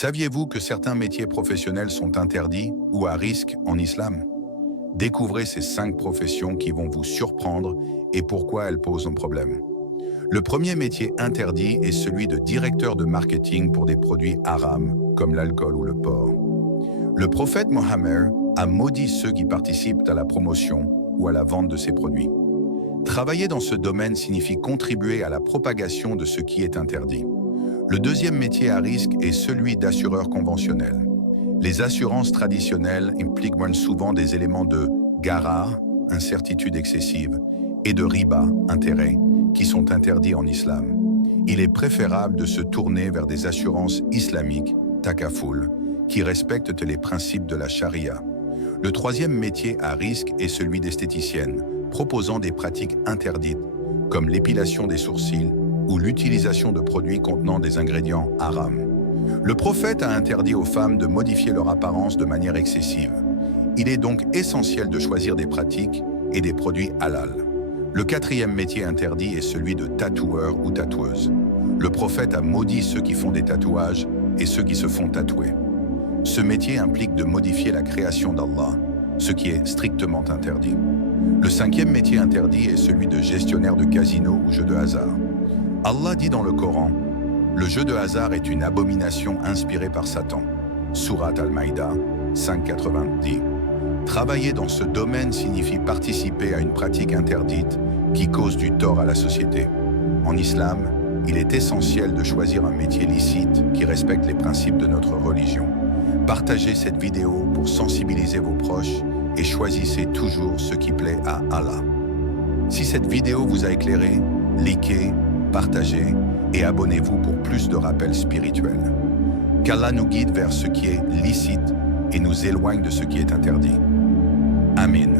Saviez-vous que certains métiers professionnels sont interdits ou à risque en islam? Découvrez ces 5 professions qui vont vous surprendre et pourquoi elles posent un problème. Le premier métier interdit est celui de directeur de marketing pour des produits haram, comme l'alcool ou le porc. Le prophète Mohammed a maudit ceux qui participent à la promotion ou à la vente de ces produits. Travailler dans ce domaine signifie contribuer à la propagation de ce qui est interdit. Le deuxième métier à risque est celui d'assureur conventionnel. Les assurances traditionnelles impliquent moins souvent des éléments de gharar, incertitude excessive, et de riba, intérêt, qui sont interdits en islam. Il est préférable de se tourner vers des assurances islamiques, takaful, qui respectent les principes de la charia. Le troisième métier à risque est celui d'esthéticienne, proposant des pratiques interdites, comme l'épilation des sourcils ou l'utilisation de produits contenant des ingrédients haram. Le prophète a interdit aux femmes de modifier leur apparence de manière excessive. Il est donc essentiel de choisir des pratiques et des produits halal. Le quatrième métier interdit est celui de tatoueur ou tatoueuse. Le prophète a maudit ceux qui font des tatouages et ceux qui se font tatouer. Ce métier implique de modifier la création d'Allah, ce qui est strictement interdit. Le cinquième métier interdit est celui de gestionnaire de casino ou jeu de hasard. Allah dit dans le Coran, « Le jeu de hasard est une abomination inspirée par Satan. » Surat Al-Maïda 5,90. Travailler dans ce domaine signifie participer à une pratique interdite qui cause du tort à la société. En islam, il est essentiel de choisir un métier licite qui respecte les principes de notre religion. Partagez cette vidéo pour sensibiliser vos proches et choisissez toujours ce qui plaît à Allah. Si cette vidéo vous a éclairé, likez, partagez et abonnez-vous pour plus de rappels spirituels. Qu'Allah nous guide vers ce qui est licite et nous éloigne de ce qui est interdit. Amin.